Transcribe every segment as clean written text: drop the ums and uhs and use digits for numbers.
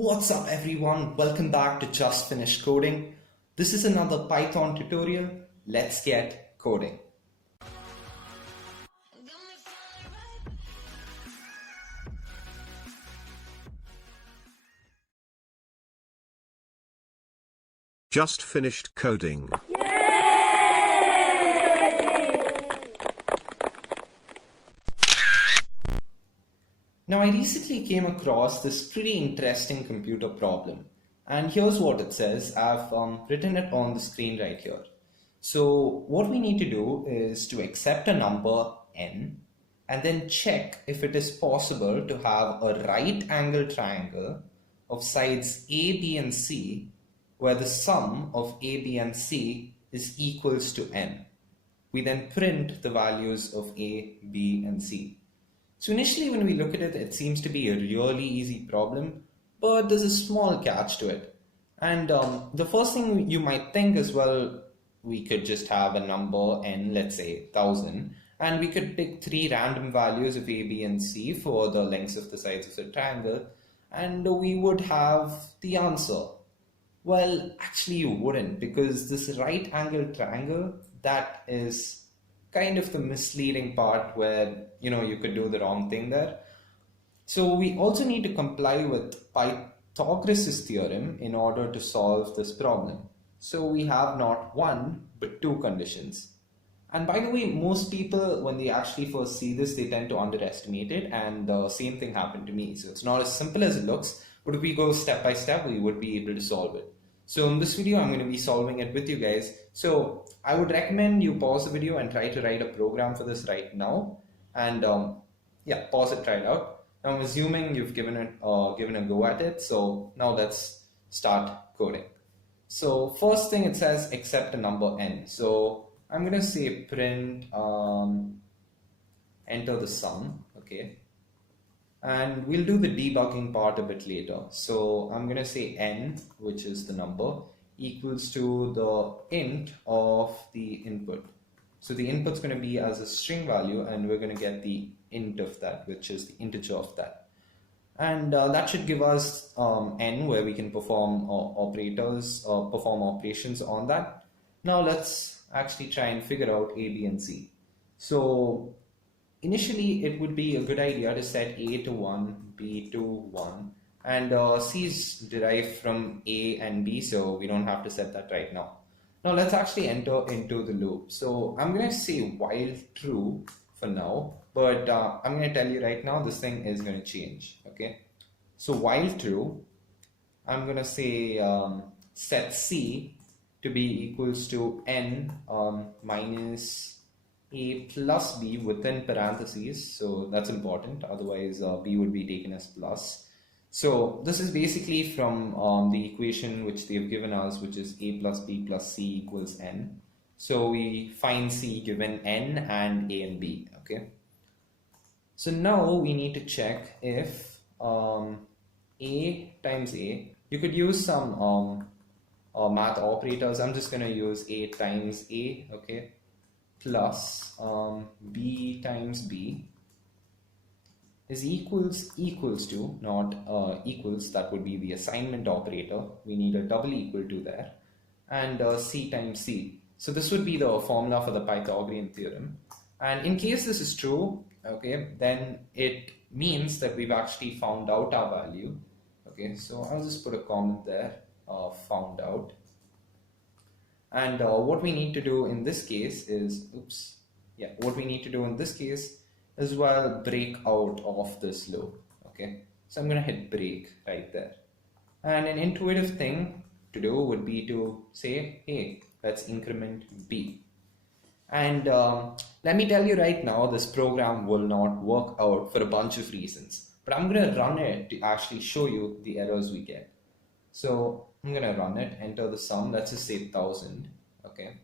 What's up everyone? Welcome back to Just Finished Coding. This is another Python tutorial. Let's get coding. Just finished coding. Now I recently came across this pretty interesting computer problem. And here's what it says. I've written it on the screen right here. So what we need to do is to accept a number n and then check if it is possible to have a right angle triangle of sides A, B and C where the sum of A, B and C is equals to n. We then print the values of A, B and C. So initially when we look at it, it seems to be a really easy problem, but there's a small catch to it. And the first thing you might think is, well, we could just have a number n, let's say 1000, and we could pick three random values of A, B, and C for the lengths of the sides of the triangle, and we would have the answer. Well, actually you wouldn't, because this right angle triangle, that is kind of the misleading part where, you could do the wrong thing there. So we also need to comply with Pythagoras' theorem in order to solve this problem. So we have not one, but two conditions. And by the way, most people, when they actually first see this, they tend to underestimate it, and the same thing happened to me. So it's not as simple as it looks, but if we go step by step, we would be able to solve it. So in this video, I'm going to be solving it with you guys. So I would recommend you pause the video and try to write a program for this right now. And yeah, pause it, try it out. Now I'm assuming you've given a go at it. So now let's start coding. So first thing, it says accept a number n. So I'm going to say print enter the sum, okay? And we'll do the debugging part a bit later. So I'm going to say n, which is the number, equals to the int of the input. So the input's going to be as a string value, and we're going to get the int of that, which is the integer of that. And that should give us n, where we can perform operations on that. Now let's actually try and figure out A, B, and C. So initially, it would be a good idea to set A to 1, B to 1, and C is derived from A and B, so we don't have to set that right now. Now let's actually enter into the loop. So I'm going to say while true for now, but I'm going to tell you right now, this thing is going to change, okay? So while true, I'm going to say set C to be equals to n minus A plus B within parentheses, so that's important, otherwise B would be taken as plus. So this is basically from the equation which they've given us, which is A plus B plus C equals n. So we find C given n and A and B, okay? So now we need to check if A times A, you could use some math operators. I'm just going to use A times A, okay? Plus B times B is equals to, not equals, that would be the assignment operator. We need a double equal to there, and C times C. So this would be the formula for the Pythagorean theorem. And in case this is true, okay, then it means that we've actually found out our value. Okay, so I'll just put a comment there, found out. And what we need to do in this case is, what we need to do in this case is, well, break out of this loop, okay? So I'm going to hit break right there. And an intuitive thing to do would be to say, hey, let's increment B. And let me tell you right now, this program will not work out for a bunch of reasons. But I'm going to run it to actually show you the errors we get. So I'm going to run it, enter the sum, let's just say 1000, okay?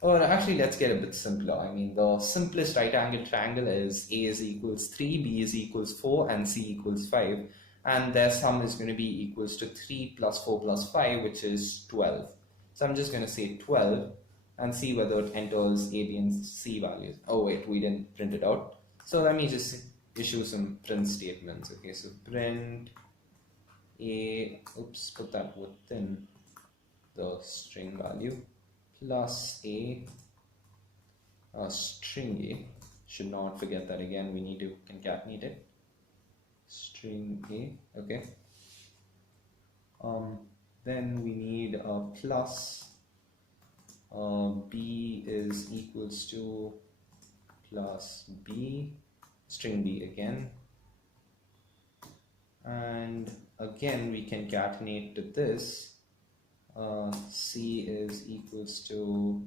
Or actually, let's get a bit simpler. I mean, the simplest right angle triangle is A is equals 3, B is equals 4, and C equals 5. And their sum is going to be equals to 3 plus 4 plus 5, which is 12. So I'm just going to say 12 and see whether it enters A, B, and C values. Oh wait, we didn't print it out. So let me just issue some print statements. Okay, so print put that within the string value, plus a string a. Should not forget that again, we need to concatenate it. String a, okay. Then we need a plus b is equals to plus b, string b again, and again we concatenate to this, c is equals to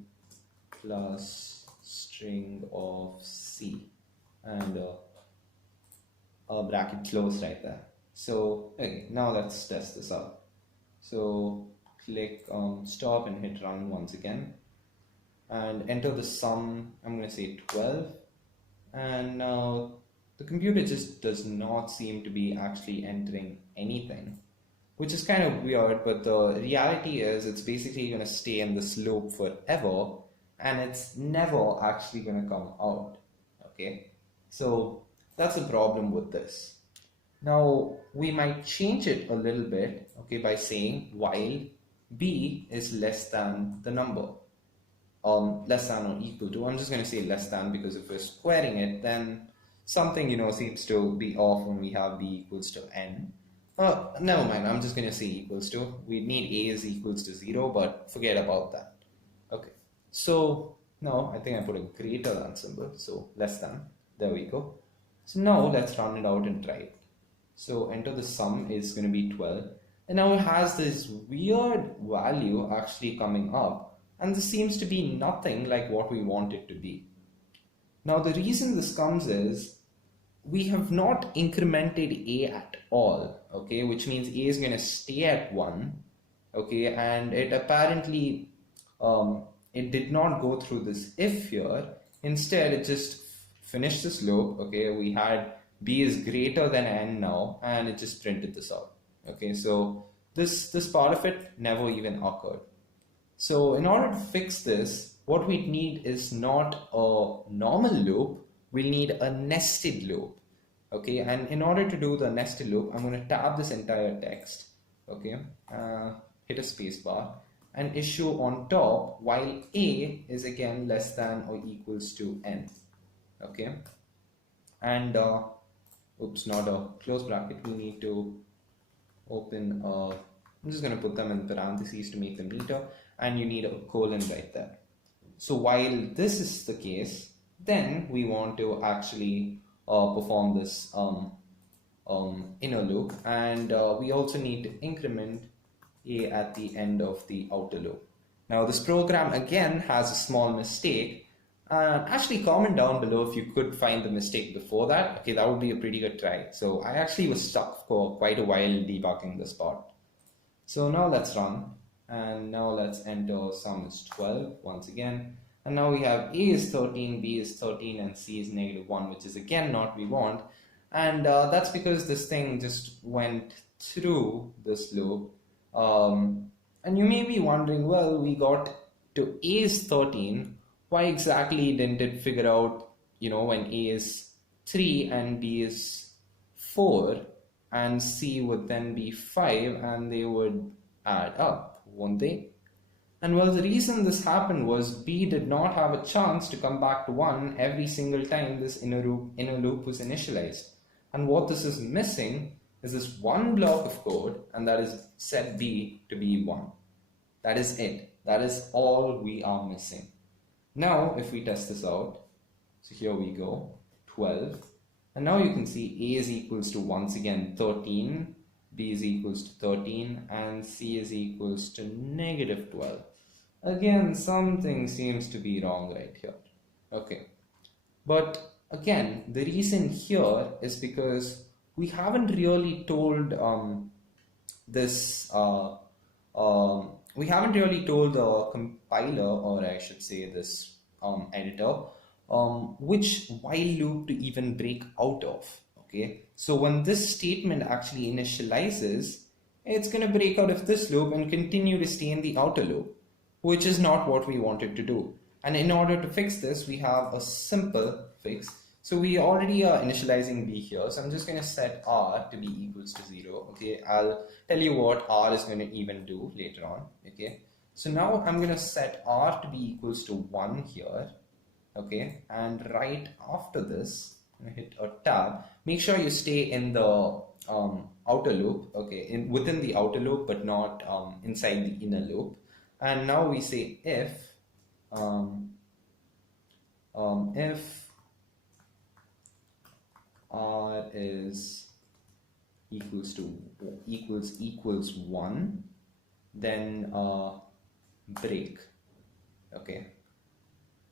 plus string of c, and a bracket closed right there. So okay, now let's test this out. So click stop and hit run once again, and enter the sum. I'm going to say 12, and now the computer just does not seem to be actually entering anything, which is kind of weird, but the reality is it's basically going to stay in this loop forever, and it's never actually going to come out. Okay, so that's a problem with this. Now we might change it a little bit, okay, by saying while b is less than the number, less than or equal to. I'm just going to say less than, because if we're squaring it, then something seems to be off when we have b equals to n. Never mind. I'm just going to say equals to. We need a is equals to 0, but forget about that. Okay. So now I think I put a greater than symbol, so less than. There we go. So now let's run it out and try it. So enter the sum is going to be 12, and now it has this weird value actually coming up, and this seems to be nothing like what we want it to be. Now the reason this comes is we have not incremented a at all, okay, which means a is going to stay at 1, okay, and it apparently it did not go through this if here. Instead it just finished this loop, okay. We had b is greater than n now, and it just printed this out, okay. So this part of it never even occurred. So in order to fix this, what we need is not a normal loop, we'll need a nested loop, okay. And in order to do the nested loop, I'm going to tab this entire text, okay, hit a space bar, and issue on top while a is again less than or equals to n, okay. And oops, not a close bracket, we need to open I'm just going to put them in parentheses to make them neater, and you need a colon right there. So while this is the case, then we want to actually perform this inner loop, and we also need to increment a at the end of the outer loop. Now this program again has a small mistake. Actually comment down below if you could find the mistake before that. Okay, that would be a pretty good try. So I actually was stuck for quite a while debugging this part. So now let's run, and now let's enter sum is 12 once again, and now we have a is 13, b is 13, and c is -1, which is again not what we want, and that's because this thing just went through this loop. And you may be wondering, well, we got to a is 13, why exactly didn't it figure out, when a is 3 and b is 4 and c would then be 5, and they would add up, won't they? And well, the reason this happened was b did not have a chance to come back to 1 every single time this inner loop was initialized. And what this is missing is this one block of code, and that is set b to be 1. That is it. That is all we are missing. Now, if we test this out, so here we go, 12, and now you can see a is equals to, once again, 13, b is equals to 13, and c is equals to -12. Again, something seems to be wrong right here. Okay, but again, the reason here is because we haven't really told we haven't really told the compiler, or I should say this editor, which while loop to even break out of. Okay, so when this statement actually initializes, it's going to break out of this loop and continue to stay in the outer loop, which is not what we wanted to do. And in order to fix this, we have a simple fix. So we already are initializing b here. So I'm just going to set r to be equals to 0. Okay, I'll tell you what r is going to even do later on. Okay, so now I'm going to set r to be equals to 1 here. Okay, and right after this, I'm going to hit a tab. Make sure you stay in the outer loop. Okay, within the outer loop, but not inside the inner loop. And now we say um, if r is equals 1, then break. Okay,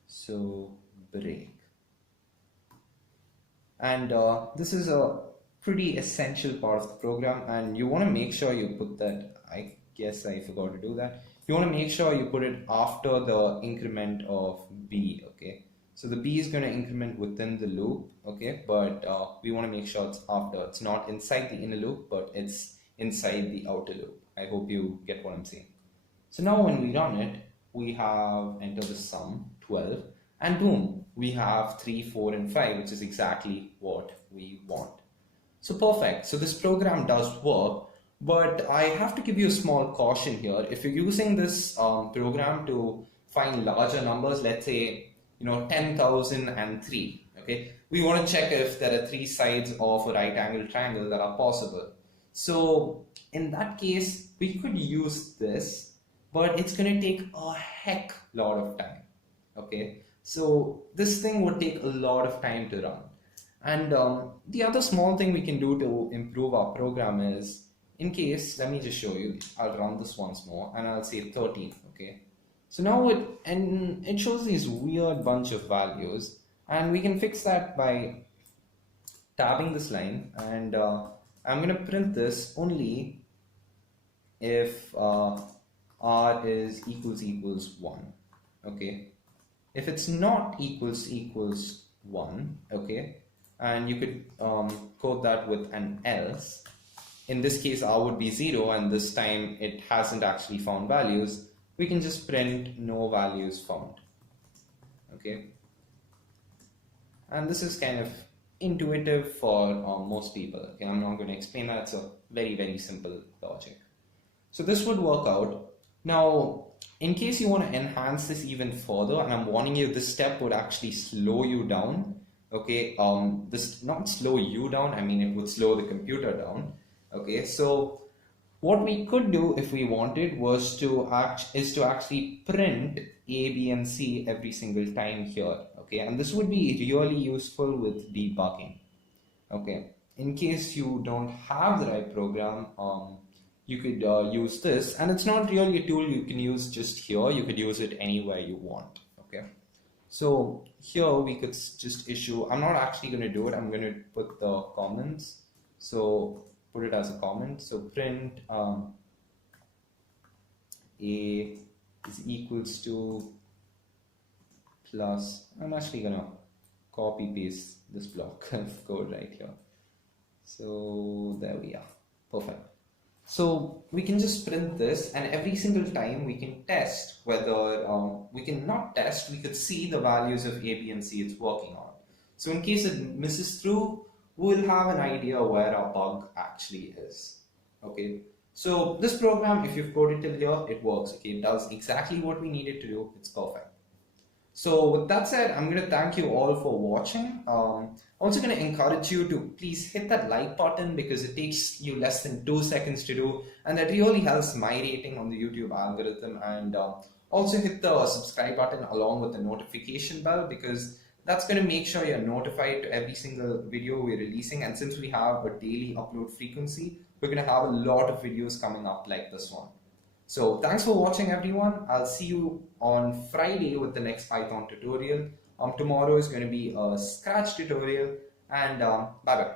so break. And this is a pretty essential part of the program, and you want to make sure you put that. I guess I forgot to do that. You want to make sure you put it after the increment of b. Okay, so the b is going to increment within the loop. Okay, but we want to make sure it's after. It's not inside the inner loop, but it's inside the outer loop. I hope you get what I'm saying. So now when we run it, we have enter the sum 12, and boom, we have 3, 4, and 5, which is exactly what we want. So perfect. So this program does work, but I have to give you a small caution here. If you're using this program to find larger numbers, let's say 10,003, okay, we want to check if there are 3 sides of a right angle triangle that are possible. So in that case, we could use this, but it's going to take a heck lot of time. Okay, so this thing would take a lot of time to run. And the other small thing we can do to improve our program is, in case, let me just show you. I'll run this once more and I'll say 13. Okay, so now it shows these weird bunch of values, and we can fix that by tabbing this line, and I'm going to print this only if r is equals 1. Okay, if it's not equals 1, okay, and you could code that with an else. In this case, r would be 0, and this time it hasn't actually found values. We can just print no values found. Okay, and this is kind of intuitive for most people. Okay, I'm not going to explain that. It's a very simple logic. So this would work out. Now, in case you want to enhance this even further, and I'm warning you, this step would actually slow you down. Okay, this not slow you down, I mean it would slow the computer down. Okay, so what we could do if we wanted was to actually print A, B, and C every single time here. Okay, and this would be really useful with debugging. Okay, in case you don't have the right program, you could use this, and it's not really a tool you can use just here. You could use it anywhere you want. Okay, so here we could just issue. I'm not actually going to do it. I'm going to put the comments. So put it as a comment. So print A is equals to plus. I'm actually going to copy paste this block of code right here. So there we are. Perfect. So we can just print this, and every single time we can test whether we can not test, we could see the values of A, B, and C it's working on. So in case it misses through, we'll have an idea where our bug actually is. Okay, so this program, if you've coded till here, it works. Okay, it does exactly what we need it to do. It's perfect. So with that said, I'm going to thank you all for watching. Also going to encourage you to please hit that like button, because it takes you less than 2 seconds to do, and that really helps my rating on the YouTube algorithm. And also hit the subscribe button along with the notification bell, because that's going to make sure you're notified to every single video we're releasing. And since we have a daily upload frequency, we're going to have a lot of videos coming up like this one. So thanks for watching, everyone. I'll see you on Friday with the next Python tutorial. Tomorrow is going to be a Scratch tutorial, and bye bye.